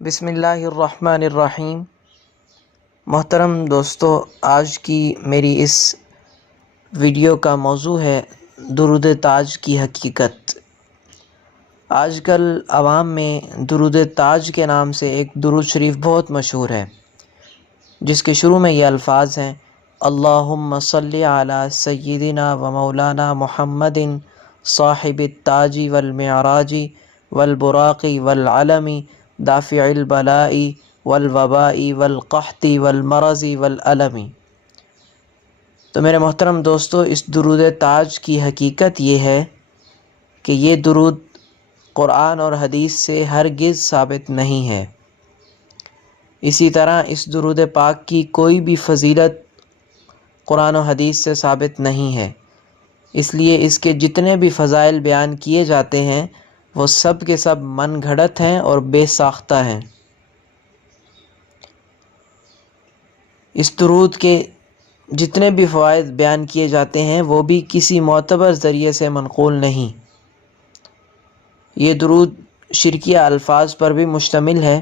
بسم اللہ الرحمن الرحیم۔ محترم دوستو، آج کی میری اس ویڈیو کا موضوع ہے درود تاج کی حقیقت۔ آج کل عوام میں درود تاج کے نام سے ایک درود شریف بہت مشہور ہے، جس کے شروع میں یہ الفاظ ہیں: اللہم صلی علی سیدنا و مولانا محمد صاحب التاج والمعراج والبراق والعلم دافع البلاء والوباء والقحط والمرض والالم۔ تو میرے محترم دوستو، اس درود تاج کی حقیقت یہ ہے کہ یہ درود قرآن اور حدیث سے ہرگز ثابت نہیں ہے۔ اسی طرح اس درود پاک کی کوئی بھی فضیلت قرآن و حدیث سے ثابت نہیں ہے، اس لیے اس کے جتنے بھی فضائل بیان کیے جاتے ہیں وہ سب کے سب من گھڑت ہیں اور بے ساختہ ہیں۔ اس درود کے جتنے بھی فوائد بیان کیے جاتے ہیں وہ بھی کسی معتبر ذریعے سے منقول نہیں۔ یہ درود شرکیہ الفاظ پر بھی مشتمل ہے،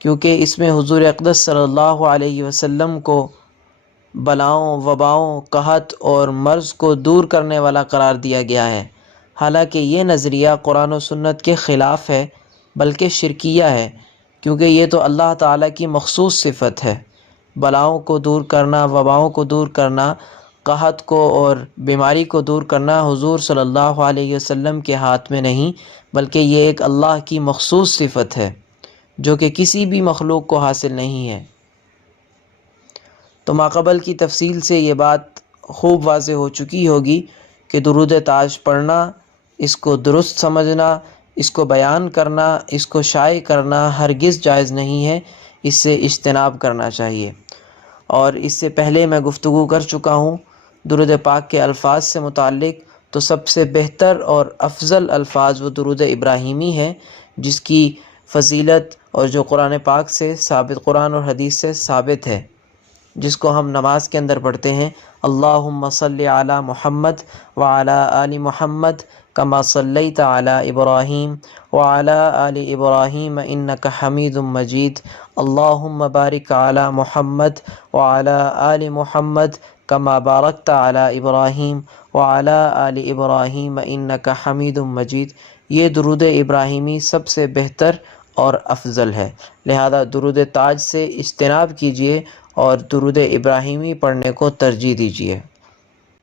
کیونکہ اس میں حضور اقدس صلی اللہ علیہ وسلم کو بلاؤں، وباؤں، قحط اور مرض کو دور کرنے والا قرار دیا گیا ہے۔ حالانکہ یہ نظریہ قرآن و سنت کے خلاف ہے، بلکہ شرکیہ ہے، کیونکہ یہ تو اللہ تعالیٰ کی مخصوص صفت ہے۔ بلاؤں کو دور کرنا، وباؤں کو دور کرنا، قحط کو اور بیماری کو دور کرنا حضور صلی اللہ علیہ وسلم کے ہاتھ میں نہیں، بلکہ یہ ایک اللہ کی مخصوص صفت ہے جو کہ کسی بھی مخلوق کو حاصل نہیں ہے۔ تو ماقبل کی تفصیل سے یہ بات خوب واضح ہو چکی ہوگی کہ درود تاج پڑھنا، اس کو درست سمجھنا، اس کو بیان کرنا، اس کو شائع کرنا ہرگز جائز نہیں ہے، اس سے اجتناب کرنا چاہیے۔ اور اس سے پہلے میں گفتگو کر چکا ہوں درود پاک کے الفاظ سے متعلق، تو سب سے بہتر اور افضل الفاظ وہ درود ابراہیمی ہے، جس کی فضیلت اور جو قرآن پاک سے ثابت، قرآن اور حدیث سے ثابت ہے، جس کو ہم نماز کے اندر پڑھتے ہیں: اللہم صلی علی محمد وعلی آل محمد کما صلیت علی ابراہیم وعلی آل ابراہیم انک حمید مجید، اللہم بارک علی محمد وعلی آل محمد کما بارکت علی ابراہیم وعلی آل ابراہیم انک حمید مجید۔ یہ درود ابراہیمی سب سے بہتر اور افضل ہے، لہذا درود تاج سے اجتناب کیجیے اور درود ابراہیمی پڑھنے کو ترجیح دیجیے۔